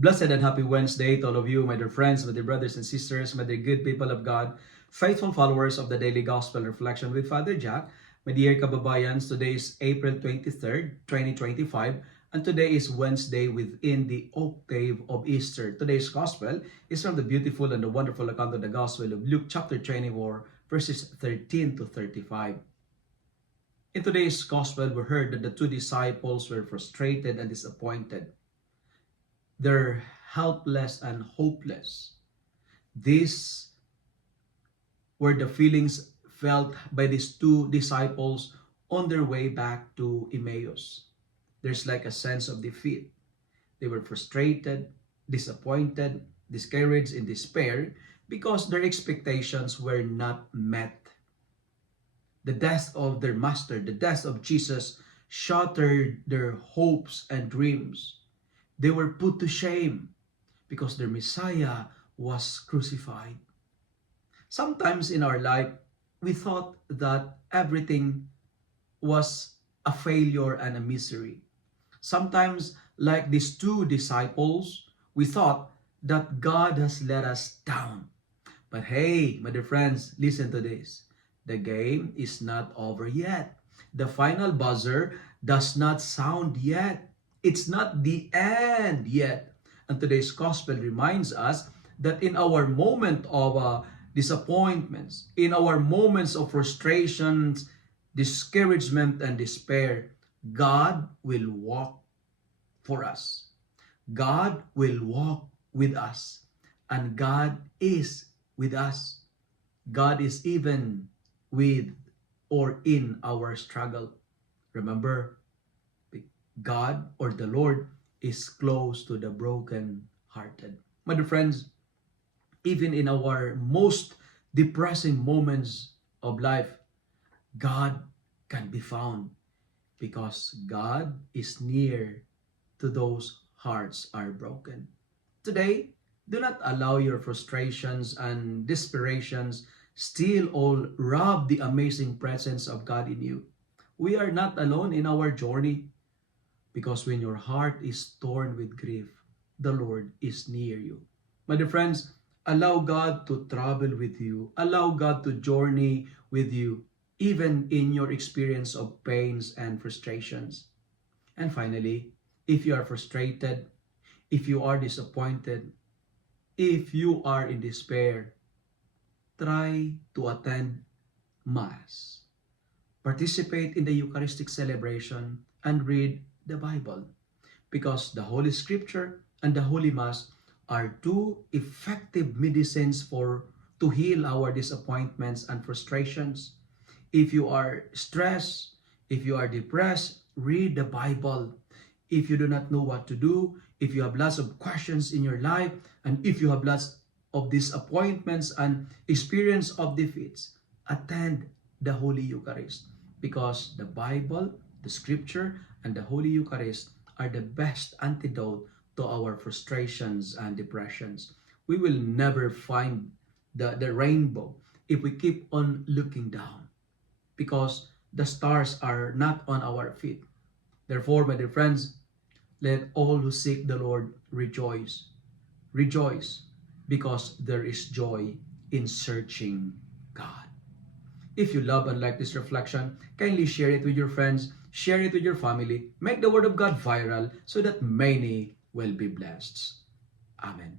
Blessed and happy Wednesday to all of you, my dear friends, my dear brothers and sisters, my dear good people of God, faithful followers of the Daily Gospel Reflection with Father Jack. My dear kababayans, today is April 23rd, 2025, and today is Wednesday within the octave of Easter. Today's Gospel is from the beautiful and the wonderful account of the Gospel of Luke chapter 24, verses 13 to 35. In today's Gospel, we heard that the two disciples were frustrated and disappointed. They're helpless and hopeless. These were the feelings felt by these two disciples on their way back to Emmaus. There's like a sense of defeat. They were frustrated, disappointed, discouraged, in despair because their expectations were not met. The death of their master, the death of Jesus, shattered their hopes and dreams. They were put to shame because their Messiah was crucified. Sometimes in our life, we thought that everything was a failure and a misery. Sometimes, like these two disciples, we thought that God has let us down. But hey, my dear friends, listen to this. The game is not over yet. The final buzzer does not sound yet. It's not the end yet. And today's gospel reminds us that in our moment of disappointments, in our moments of frustrations, discouragement, and despair, God will walk for us. God will walk with us. And God is with us. God is even with or in our struggle. Remember, God or the Lord is close to the broken-hearted. My dear friends, even in our most depressing moments of life, God can be found because God is near to those hearts are broken. Today, do not allow your frustrations and desperations steal or rob the amazing presence of God in you. We are not alone in our journey. Because when your heart is torn with grief, the Lord is near you. My dear friends, allow God to travel with you. Allow God to journey with you, even in your experience of pains and frustrations. And finally, if you are frustrated, if you are disappointed, if you are in despair, try to attend Mass. Participate in the Eucharistic celebration and read the Bible, because the Holy Scripture and the Holy Mass are two effective medicines to heal our disappointments and frustrations. If you are stressed, if you are depressed, read the Bible. If you do not know what to do, if you have lots of questions in your life, and if you have lots of disappointments and experience of defeats, attend the Holy Eucharist, because the Bible, the Scripture, and the Holy Eucharist are the best antidote to our frustrations and depressions. We will never find the rainbow if we keep on looking down, because the stars are not on our feet. Therefore, my dear friends, let all who seek the Lord rejoice. Rejoice, because there is joy in searching God. If you love and like this reflection, kindly share it with your friends, share it with your family, make the Word of God viral so that many will be blessed. Amen.